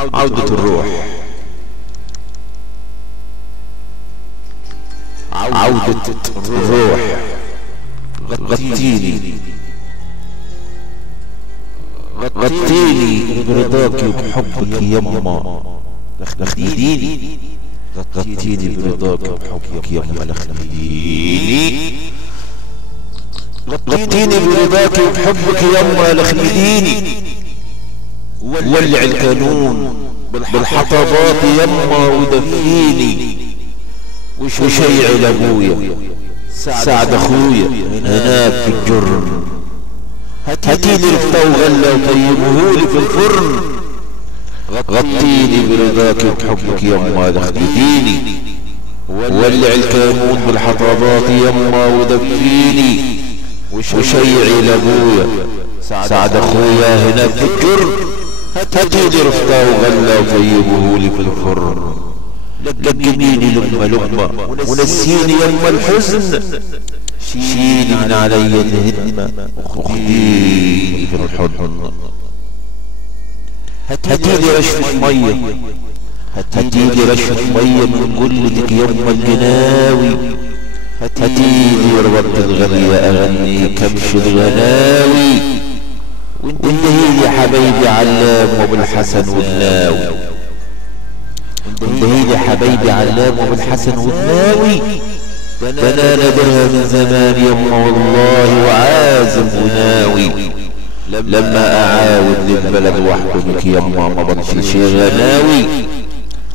عودة الروح. عودة الروح. غطيني غطيني برضاك وبحبك يما لخليني. غطيني برضاك وبحبك يما لخليني. غطيني برضاك وبحبك يما لخليني. ولع الكانون بالحطبات يما ودفيني. وشيع لابويا ساعد اخويا هناك في الجرن. هاتيلي رفطة وغلة وطيبهولي في الفرن. غطيني برضاك وبحبك يما لخليني. ولع الكانون بالحطبات يما ودفيني. وشيعي لابويا ساعد اخويا هناك في الجرن. هاتيلي رفطة وغلة وطيبهولي في الفرن. لقميني لقمة ونسيني يما الحزن. شيلي من علي الهدمة وخديني في الحضن. هاتيلي رشفة مية هاتيلي رشفة مية من قلتك يما الجناوي. هاتيلي ربط الغنية اغني كبش الغناوي. وانتهيلي يا حبايبي علام وابو الحسن والناوي. وانتهيلي يا حبايبي علام وابو الحسن والناوي. ده انا نادرها من زمان يما والله وعازم وناوي. لما اعاود للبلد واحكمك يما ما بطش شي غناوي.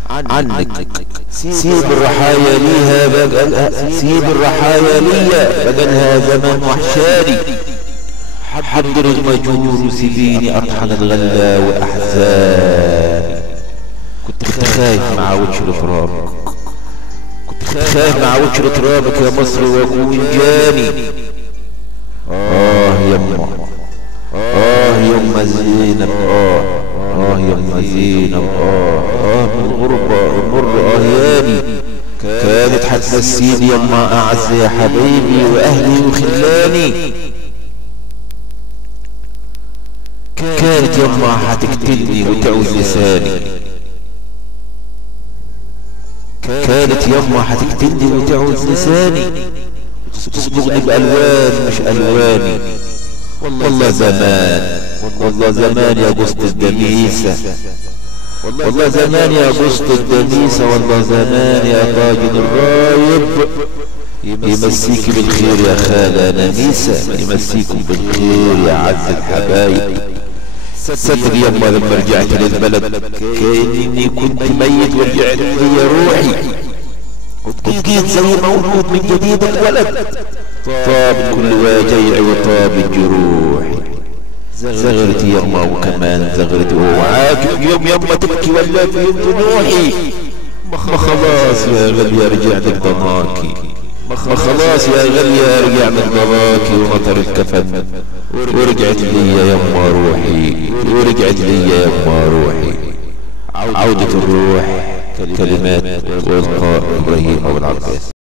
عنك سيب الرحايا ليها بقى سيب الرحايا ليا بقالها زمان وحشاني. حضر المجور وسيبيني اطحن الغلا واحزاني. كنت خايف مع وجه ترابك كنت خايف مع وجه ترابك يا مصر واكون جاني. يما يما زينب يما زينب من الغربة المر ياني. كانت حتنسيني يما اعز يا حبيبي واهلي وخلاني. كانت يما حتقتلني وتعوز لساني. كانت يما حتقتلني وتعوز لساني. تصبغني بألوان مش ألواني. والله زمان والله زمان يا قسط الدميسة. والله زمان يا قسط الدميسة. والله زمان يا طاجن الرايب. يمسيك بالخير يا خالة نميسة. يمسيكم بالخير يا عز الحبايب. صدق يما لما رجعت للبلد كأني كنت ميت ورجعت لي روحي. وبقيت زي مولود من جديد اتولد. طاب كل وجيعي وطاب جروحي. زغرت يما وكمان زغرت وعاك في يوم يما تبكي ولا في يوم تنوحي. ما خلاص يا غالية رجعت لضناكي. ما خلاص يا غالية رجعت لضناكي ونطر الكفن. ورجعت لي يما روحي ورجعت لي يما روحي. عودة الروح. كلمات والقاء إبراهيم أبو العباس.